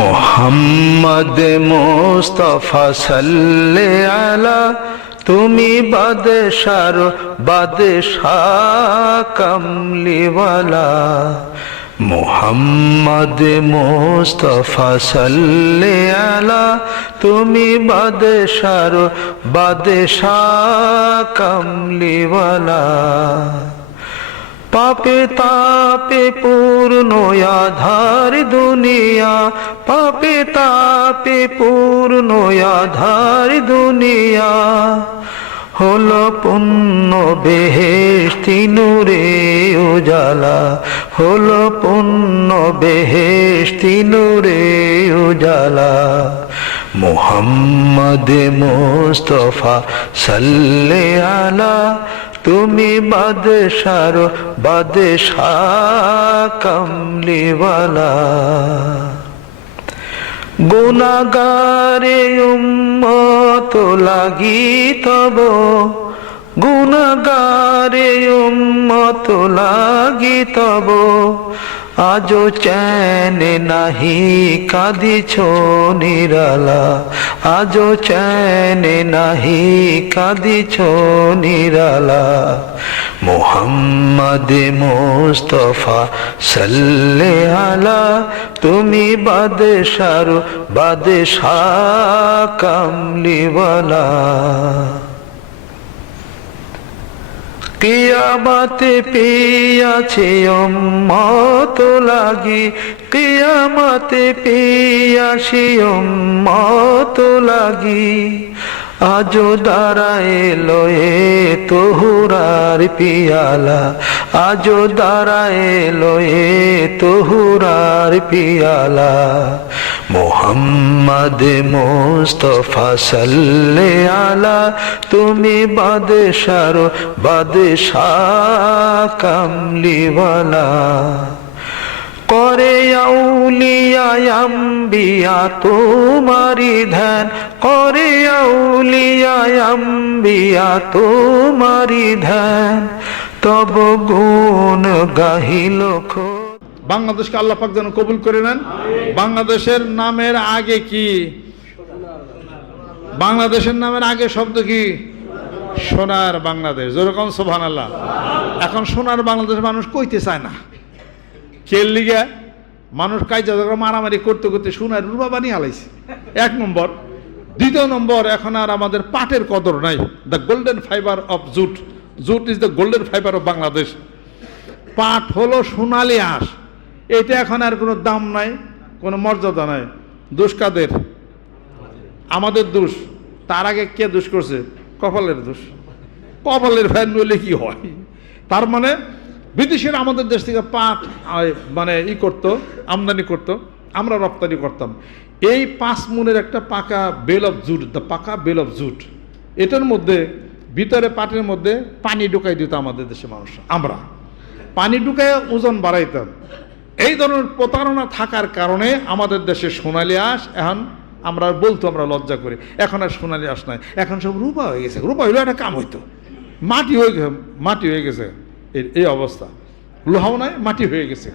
মোহাম্মদ মোস্তফা সাল্লে আলা, তুমি বাদশার বাদশাহ কমলিওয়ালা। মোহাম্মদ মোস্তফা সাল্লে আলা, তুমি বাদশার বাদশাহ কমলিওয়ালা। পাপে তাপে পূর্ণ আধার দুনিয়া। পাপে তাপে পূর্ণ আধার দুনিয়া। হলো পুণ্য বেহেস্তি নূরে উজালা। হলো পুণ্য বেহেস্তি নূরে উজালা। মোহাম্মদ মোস্তফা সাল্লে আলা তুমি বাদে সার বাদে কমলিওয়ালা। গুনাগারে উম্মত লাগি তব গুনাগারে উম্মত লাগি তব। আজো চ্যান নাহি, কাঁদিছ নিরালা। আজো চ্যান নাহি, কাঁদিছ নিরালা। মোহাম্মদ মোস্তফা সাল্লে আলা, তুমি বাদশার বাদশাহ কামলিওয়ালা। কিয়ামতে পেয়াছে মত লাগি, কিয়ামতে পেয়াছি মত লাগি। আজো দাঁড়ায় লয়ে তোহুরার পিয়ালা আজো দাঁড়ায় লয়ে তোহুরার পিয়ালা। মোহাম্মদ মোস্তফা সাল্লে আলা, তুমি বাদশার বাদশাহ কামলিওয়ালা। করে আউলিয়াম্বিয়া তোমারি ধ্যান। করে আউলিয়াম্বিয়া তোমারি ধ্যান। তব গুণ গাহিল খোদ বাংলাদেশকে আল্লাহ পাক যেন কবুল করে নেন। বাংলাদেশের নামের আগে কি? বাংলাদেশের নামের আগে শব্দ কি? সোনার বাংলাদেশ। যেরকম সোভান আল্লাহ এখন সোনার বাংলাদেশের মানুষ কইতে চায় না। খেল লিগে? মানুষ কাজা মারামারি করতে করতে সোনার রূপা বানিয়ে হালাইছে এক নম্বর। দ্বিতীয় নম্বর এখন আর আমাদের পাটের কদর নাই। The golden fibre of jute jute is the golden fibre of Bangladesh পাট হলো সোনালি আঁশ। এটা এখন আর কোনো দাম নাই, কোনো মর্যাদা নাই। দোষ কাদের? আমাদের দোষ। তার আগে কে দোষ করছে? কপালের দোষ। কপালের ফ্যান নইলে কি হয়? তার মানে বিদেশের আমাদের দেশ থেকে পাট মানে ই করতো, আমদানি করতো, আমরা রপ্তানি করতাম। এই পাঁচ মুনের একটা পাকা bale of jute, the pucca bale of jute, এটার মধ্যে, ভিতরে পাটের মধ্যে পানি ঢুকাই দিত আমাদের দেশের মানুষ আমরা। পানি ঢুকায় ওজন বাড়াইতাম। এই ধরনের প্রতারণা থাকার কারণে আমাদের দেশে সোনালি আঁশ, এখন আমরা বলতো আমরা লজ্জা করি। এখন আর সোনালি আঁশ নাই। এখন সব রূপা হয়ে গেছে। রূপা হইলে একটা কাম হইতো। মাটি হয়ে গেছে, মাটি হয়ে গেছে। এই- অবস্থা। লোহাও নাই, মাটি হয়ে গেছে।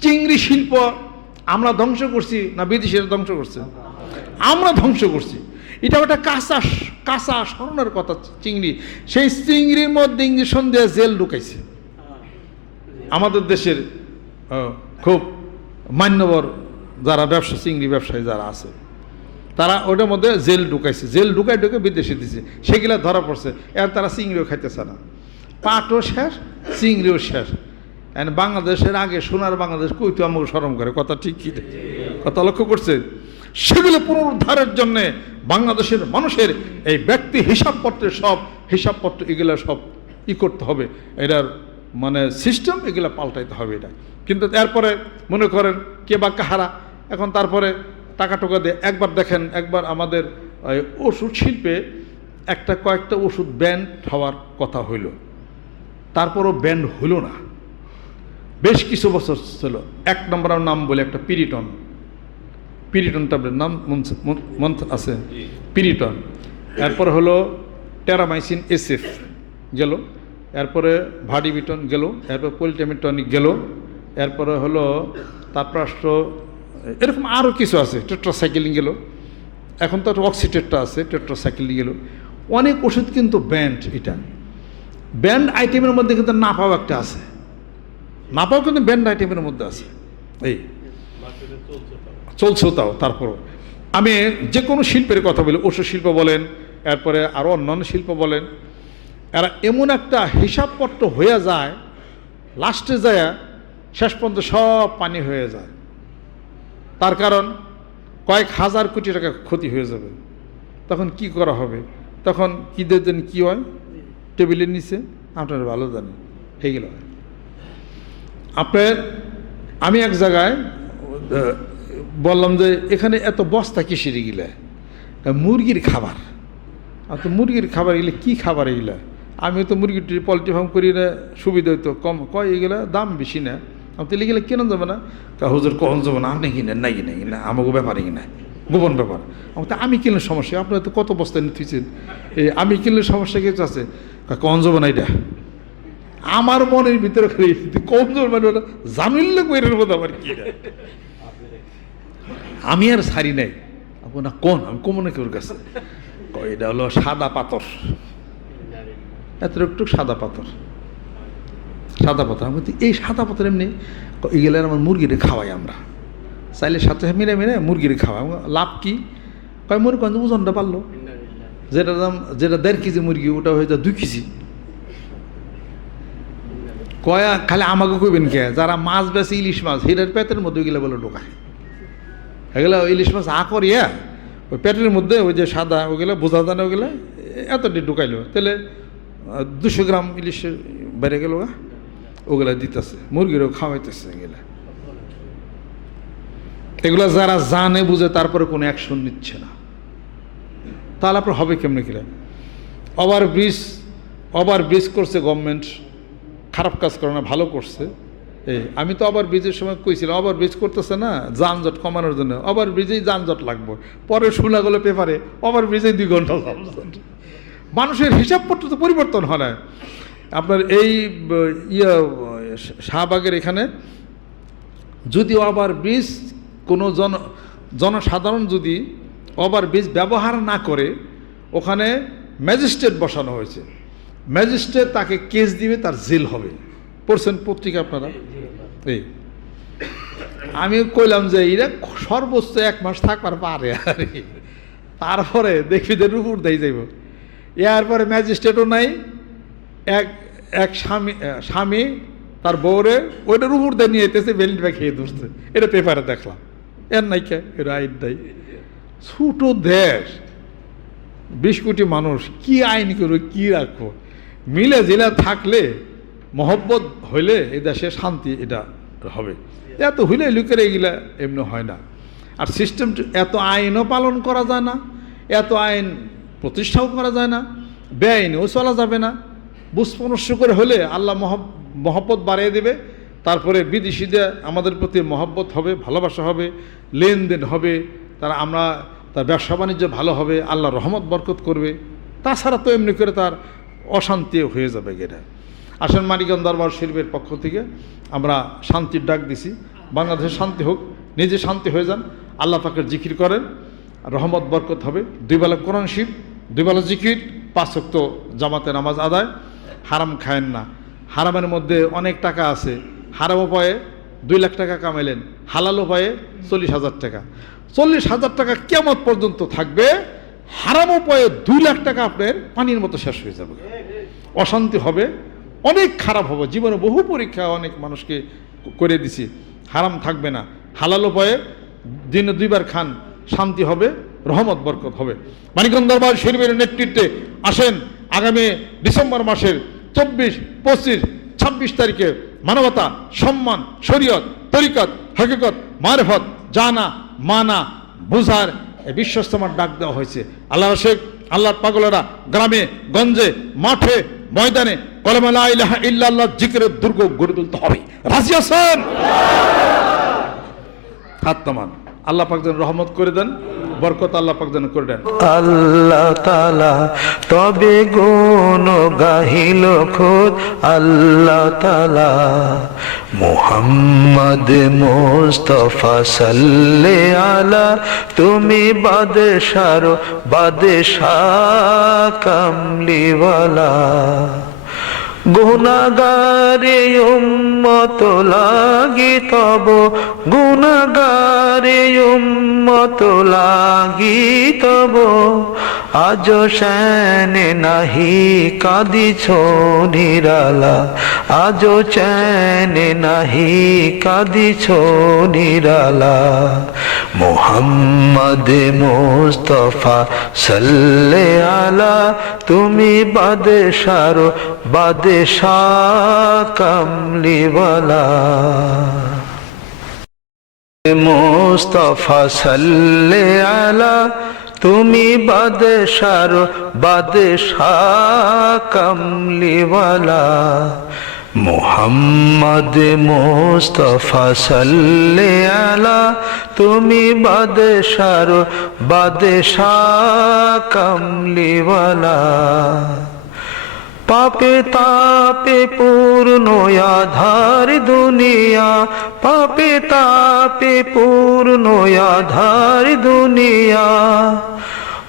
চিংড়ি শিল্প আমরা ধ্বংস করছি না বিদেশিরা ধ্বংস করছে? আমরা ধ্বংস করছি। এটা একটা কাঁচা কাঁচা স্মরণের কথা, চিংড়ি। সেই চিংড়ির মধ্যে ইঞ্জেকশন দিয়ে জেল ঢুকাইছে। আমাদের দেশের খুব মান্যবর যারা ব্যবসা, চিংড়ি ব্যবসায়ী যারা আছে, তারা ওটার মধ্যে জেল ঢুকাইছে। জেল ঢুকাই ঢুকে বিদেশে দিছে। সেগুলা ধরা পড়ছে। এর তারা চিংড়িও খাইতেছে না। পাটও শেষ, চিংড়িও শেষ। এন্ড বাংলাদেশের আগে সোনার বাংলাদেশ কইতো আমাকে স্মরণ করে? কথা ঠিক কি? কথা লক্ষ্য করছে? সেগুলো পুনরুদ্ধারের জন্যে বাংলাদেশের মানুষের এই ব্যক্তি হিসাবপত্রের সব, হিসাবপত্র এগুলো সব ই করতে হবে। এটার মানে সিস্টেম এগুলো পাল্টাইতে হবে এটা। কিন্তু এরপরে মনে করেন কে বা কাহারা এখন তারপরে টাকা টোকা দিয়ে একবার দেখেন একবার আমাদের ওই ওষুধ শিল্পে একটা কয়েকটা ওষুধ ব্যান্ড হওয়ার কথা হইল। তারপরও ব্যান্ড হইল না। বেশ কিছু বছর ছিল। এক নম্বর নাম বলে একটা পিরিটন। পিরিটন ট্যাবলেট নাম মন- মন- মন্থ আছে? পিরিটন। এরপর হলো টেরামাইসিন এসএফ। গেল? এরপরে ভাডিবিটন গেল, এরপর পলিটেমিটনিক গেল, এরপরে হলো তারপর আসলো এরকম আরও কিছু আছে, টেট্রাসাইকেলিং গেল, এখন তো অক্সিটেট্রা আছে, টেট্রাসাইকেলিং গেল। অনেক ওষুধ কিন্তু ব্যান্ড এটা। ব্যান্ড আইটেমের মধ্যে কিন্তু নাপাও একটা আছে। নাপাও কিন্তু ব্যান্ড আইটেমের মধ্যে আছে। এই। চলছেও তাও, তারপরও। আমি যে কোনো শিল্পের কথা বলি, ওষুধ শিল্প বলেন, এরপরে আরও অন্যান্য শিল্প বলেন এরা এমন একটা হিসাবপত্র হয়ে যায়, লাস্টে যায় শেষ পর্যন্ত সব পানি হয়ে যায়। তার কারণ কয়েক হাজার কোটি টাকা ক্ষতি হয়ে যাবে। তখন কি করা হবে? তখন কী দেন, কী হয়? টেবিলের নিচে? আপনার ভালো জানেন। এইগুলো আপনার, আমি এক জায়গায় বললাম যে এখানে এত বস্তা কিসের গিলা মুরগির খাবার। আর তো মুরগির খাবার এগুলো কী খাবার এগুলা? আমি তো মুরগির পোলট্রি ফার্ম করি না, সুবিধা হইতো। কম, কয় এগুলা দাম বেশি না। আমি তো এগুলো কেন যাবে না? কা হুজুর কখন যাব না? আপনি কিনেন, নাই কিনে কিনা আমাকে ব্যাপারে কিনা গোপন ব্যাপার। আমি তো, আমি কিনলে সমস্যা, আপনার তো কত বস্তা নিয়ে থুইছেন এই আমি কিনলে সমস্যা কিছু আছে? কখন যাব না এটা? আমার মনের ভিতরে খালি কমজোর মানে ওটা জামিল্লা কইরের মতো আমার কি আমি আর সারি নাই। আপু না কোন? আমি কমো নাকি ওর কাছে এটা হলো সাদা পাথর। এত একটু সাদা পাথর। সাদা পাথর। আমি এই সাদা পাথর এমনি এগুলো আমার মুরগিরে খাওয়াই আমরা। চাইলে সাথে মিলে মিলে মুরগিরে খাওয়াই। লাভ কি? কয়, মুরগি কত ওজনটা পারল? যেটা দাম, যেটা দেড় কেজি মুরগি, ওটা হয়ে যায় দুই কেজি। কয়া, খালি আমাকে কইবেন কে? যারা মাছ বেছে ইলিশ মাছ হিরের পেটের মধ্যে ওইগুলো বলে ঢোকায়। এগুলো ইলিশ মাছ আ করিয়া ওই পেটের মধ্যে ওই যে সাদা ওগুলো বোঝা যায় না ওগুলো এতটি ঢুকাইলো। তাহলে দুশো গ্রাম ইলিশের বেড়ে গেল ওগুলা দিতেছে, মুরগিরও খাওয়াইতেছে এগুলা। এগুলো যারা জানে, বুঝে, তারপরে কোনো অ্যাকশন নিচ্ছে না। তাহলে আপনার হবে কেমনে কিরা? ওভার ব্রিজ ওভার ব্রিজ করছে গভর্নমেন্ট খারাপ কাজ করে না, ভালো করছে। এই আমি তো আবার ব্রিজের সময় কইছিলাম, ওভার ব্রিজ করতেছে না, যানজট কমানোর জন্য। ওভার ব্রিজেই যানজট লাগবে। পরে শোনা গেলো পেপারে, ওভার ব্রিজেই দুই ঘণ্টা যানজট। মানুষের হিসাবপত্র তো পরিবর্তন হয় না। আপনার এই ইয়ে শাহবাগের এখানে যদি ওভার ব্রিজ কোনো জন, জনসাধারণ যদি ওভার ব্রিজ ব্যবহার না করে, ওখানে ম্যাজিস্ট্রেট বসানো হয়েছে। ম্যাজিস্ট্রেট তাকে কেস দিবে, তার জেল হবে। পড়ছেন পত্রিকা আপনারা? এই। আমি কইলাম যে এরা সর্বোচ্চ এক মাস থাকবার পারে আর। তারপরে দেখবি যে রুপুর দেয় যাইব। এরপরে ম্যাজিস্ট্রেটও নাই। এক এক স্বামী স্বামী তার বউরে ওইটার উপর দিয়ে নিয়ে যেতেছে বেলিট খেয়ে ধরছে। এটা পেপারে দেখলাম। এর নাই কে আইন দেয় ছোট দেশ, বিশ কোটি মানুষ, কি আইন করবে, কি রাখব? মিলে জেলা থাকলে, মহব্বত হইলে এই দেশে শান্তি এটা হবে। এত হইলে লোকের এগুলা এমনি হয় না। আর সিস্টেম এত আইনও পালন করা যায় না। এত আইন প্রতিষ্ঠাও করা যায় না, বেআইনেও চলা যাবে না। বুঝপনস্য করে হলে আল্লাহ মহব, মহব্বত বাড়িয়ে দেবে। তারপরে বিদেশিদের আমাদের প্রতি মহব্বত হবে, ভালোবাসা হবে, লেনদেন হবে, তারা আমরা, তার ব্যবসা বাণিজ্য ভালো হবে আল্লাহ রহমত বরকত করবে। তাছাড়া তো এমনি করে তার অশান্তি হয়ে যাবে এটা আসেন মানিকগঞ্জ দরবার শিল্পের পক্ষ থেকে আমরা শান্তির ডাক দিছি। বাংলাদেশে শান্তি হোক, নিজে শান্তি হয়ে যান। আল্লাহ পাকের জিকির করেন, রহমত বরকত হবে। দুই বেলা কোরআন শিব দুই বেলা জিকির, পাঁচ ওয়াক্ত জামাতে নামাজ আদায়, হারাম খায়েন না। হারামের মধ্যে অনেক টাকা আছে। হারাম উপায়ে দুই লাখ টাকা কামাইলেন। হালাল উপায়ে চল্লিশ হাজার টাকা। চল্লিশ হাজার টাকা কেমন পর্যন্ত থাকবে। হারাম উপায়ে দুই লাখ টাকা আপনার পানির মতো শেষ হয়ে যাবে। অশান্তি হবে, অনেক খারাপ হবে। জীবনে বহু পরীক্ষা অনেক মানুষকে করে দিছি। হারাম থাকবে না। হালাল উপায়ে দিনে দুইবার খান, শান্তি হবে। রহমত, বরকত হবে। মানিকগঞ্জ দরবার শরীফের নেতৃত্বে আসেন আগামী ডিসেম্বর মাসের চব্বিশ, পঁচিশ, ছাব্বিশ তারিখে মানবতা, সম্মান, শরীয়ত, তরিকত, হকিকত, মারফত, জানা, মানা, বুঝার বিশ্বস্তমার ডাক দেওয়া হয়েছে। আল্লাহ শেখ আল্লাহর পাগলেরা গ্রামে, গঞ্জে, মাঠে, ময়দানে ইল্লাল্লাহ জিকিরের দুর্গ গড়ে তুলতে হবে। রাজি নামান। আল্লাহ পাক যেন রহমত করে দেন। বরকত আল্লাহ পাক যেন করে দেন। আল্লাহ তালা তবে গুণ গাহিল খোদ। আল্লাহ তালা মুহাম্মদ মুস্তফা সাল্লে আলা তুমি বাদশার বাদশাহ কামলিওয়ালা। গুণাগারে উম্মত লাগি তব গুণাগারে উম্মত লাগি তব। আজ শ্যানে নাহি কাঁদিছ নিরালা। আজ চ্যানে নাহি কাঁদিছ নিরালা। মোহাম্মদ মুস্তফা সাল্লে আলা, তুমি বাদশার বাদশাহ কামলিওয়ালা। মুস্তফা সাল্লে আলা তুমি বাদশার বাদে কামলিওয়ালা মোহাম্মদ মোস্তফা সাল্লে আলা তুমি বাদশার বাদে কামলিওয়ালা। পাপে তাপে পূর্ণ আধার দুনিয়া। পাপে তাপে পূর্ণ আধার দুনিয়া।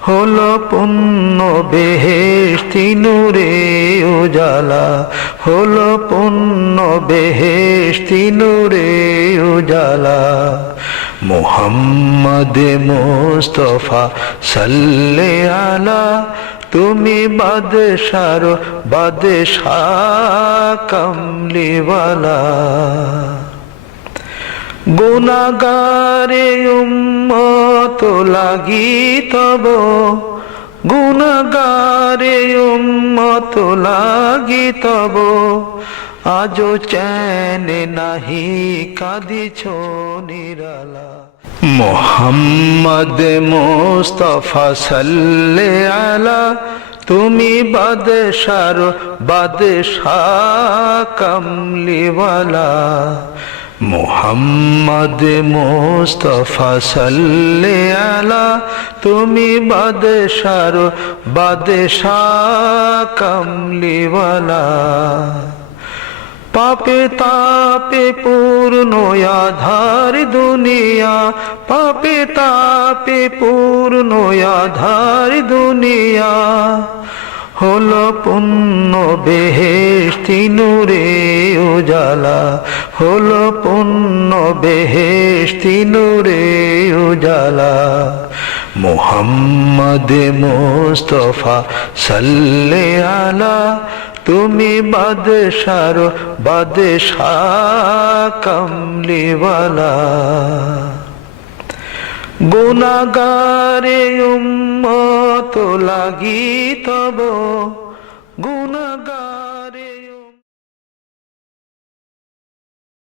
হলো পুণ্য বেহেস্তি নূরে উজালা। হলো পুণ্য বেহেস্তি নূরে উজালা। মোহাম্মদ মুস্তফা সাল্লে আলা তুমি বাদশার বাদশাহ কামলিওয়ালা। গুণাগারে উম্মত লাগি তব, গুণাগারে উম্মত লাগি তব। আজো চ্যান নাহি কাঁদিছ নিরালা। মোহাম্মদ মুস্তফা সাল্লে আলা, তুমি বাদশার বাদশাহ কামলিওয়ালা। মোহাম্মদ মুস্তফা সাল্লে আলা, তুমি বাদশার বাদশাহ কামলিওয়ালা। পাপে তাপে পূর্ণ আধার দুনিয়া। পাপে তাপে পূর্ণ আধার দুনিয়া। হলো পুণ্য বেহেস্তি নূরে উজালা। হলো পুণ্য বেহেস্তি নূরে উজালা। মোহাম্মদ মুস্তফা সাল্লে আলা তুমি বাদে সারো বাদে কামলিওয়ালা। গুণাগারে উম্মত লাগি তব।